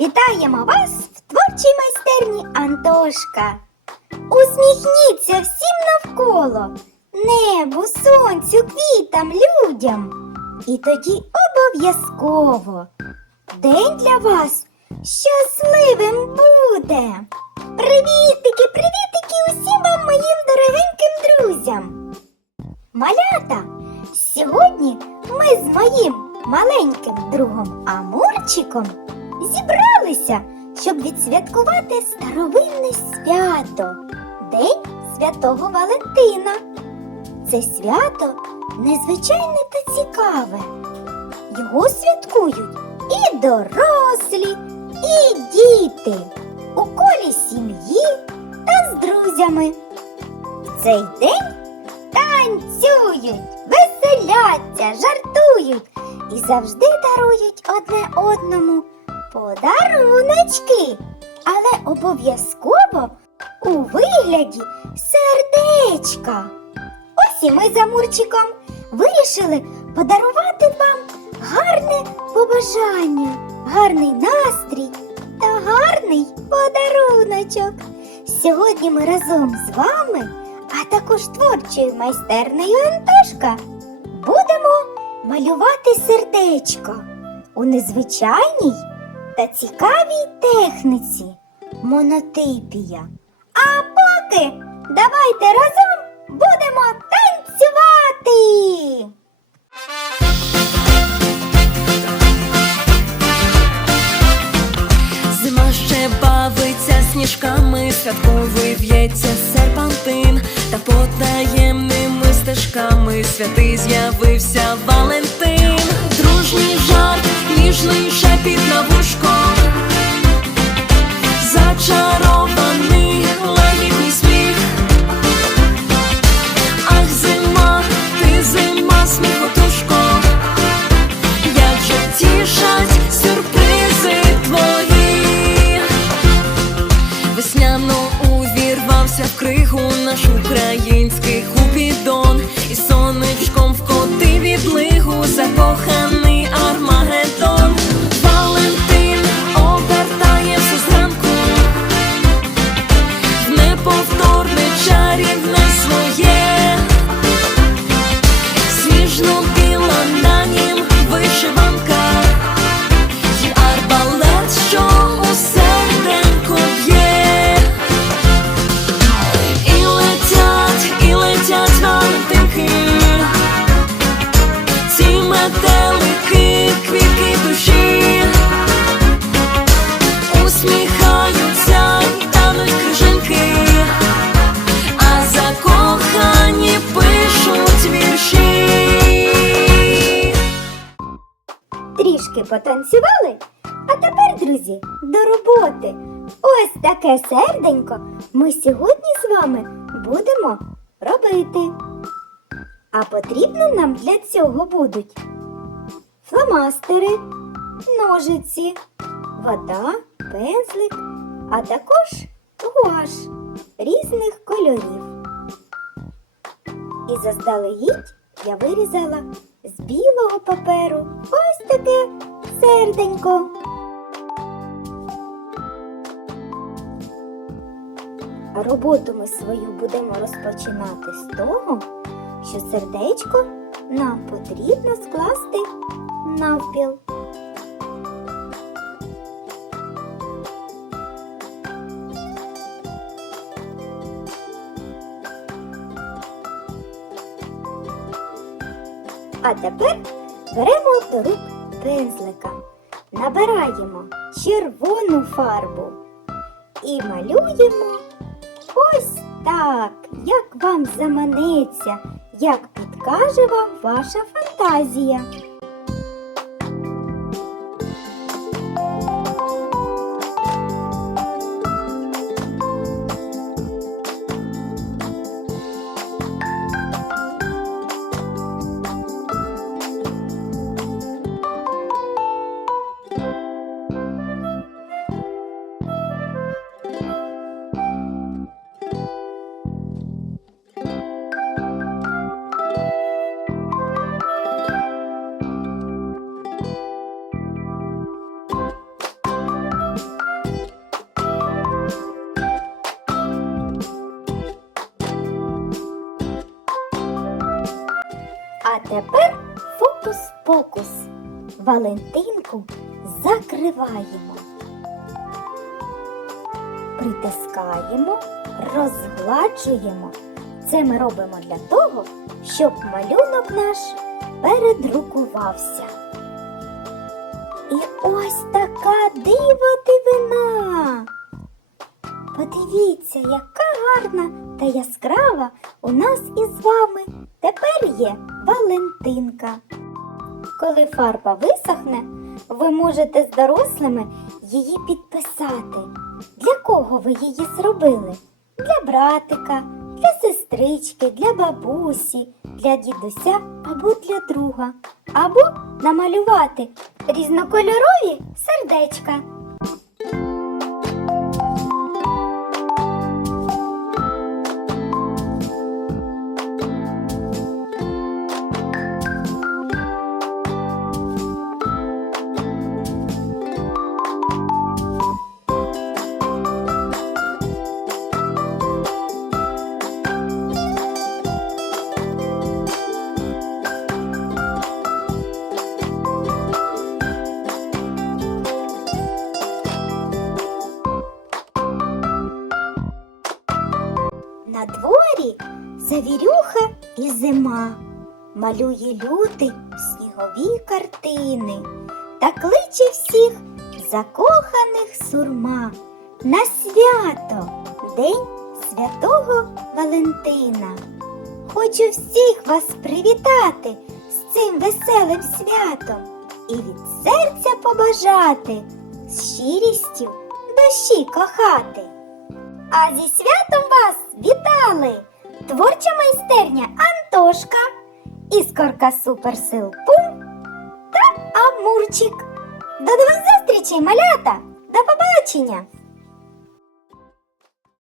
Вітаємо вас в творчій майстерні Антошка. Усміхніться всім навколо, небу, сонцю, квітам, людям. І тоді обов'язково день для вас щасливим буде. Привітики, привітики усім вам моїм дорогеньким друзям. Малята, сьогодні ми з моїм маленьким другом Амурчиком зібралися, щоб відсвяткувати старовинне свято День Святого Валентина. Це свято незвичайне та цікаве. Його святкують і дорослі, і діти у колі сім'ї та з друзями. В цей день танцюють, веселяться, жартують і завжди дарують одне одному подаруночки, але обов'язково у вигляді сердечка. Ось і ми за Мурчиком вирішили подарувати вам гарне побажання, гарний настрій та гарний подаруночок. Сьогодні ми разом з вами, а також творчою майстернею Антошка, будемо малювати сердечко у незвичайній та цікавій техніці монотипія. А поки давайте разом будемо танцювати. Зима ще бавиться сніжками, святковий в'ється серпантин, та потаємними стежками святий з'явився Валентин, дружній жарт, ніжний шепіт на вушко, усміхаються й тануть крижинки. А закохані пишуть вірші. Трішки потанцювали, а тепер, друзі, до роботи. Ось таке серденько ми сьогодні з вами будемо робити. А потрібно нам для цього будуть фломастери, ножиці, вода, пензлик, а також гуаш різних кольорів. І заздалегідь я вирізала з білого паперу ось таке серденько. Роботу ми свою будемо розпочинати з того, що сердечко нам потрібно скласти навпіл. А тепер беремо до рук пензлика, набираємо червону фарбу і малюємо ось так, як вам заманеться, як підкаже вам ваша фантазія. Тепер фокус-покус. Валентинку закриваємо. Притискаємо, розгладжуємо. Це ми робимо для того, щоб малюнок наш передрукувався. І ось така диво дивина. Подивіться, яка гарна та яскрава у нас із вами тепер є Валентинка. Коли фарба висохне, ви можете з дорослими її підписати. Для кого ви її зробили? Для братика, для сестрички, для бабусі, для дідуся або для друга. Або намалювати різнокольорові сердечка. Завірюха і зима малює лютий снігові картини та кличе всіх закоханих сурма на свято День Святого Валентина. Хочу всіх вас привітати з цим веселим святом і від серця побажати з щирістю душі кохати. А зі святом вас вітали! Творча майстерня Антошка, іскорка суперсил Пум та Амурчик. До нових зустрічей, малята! До побачення!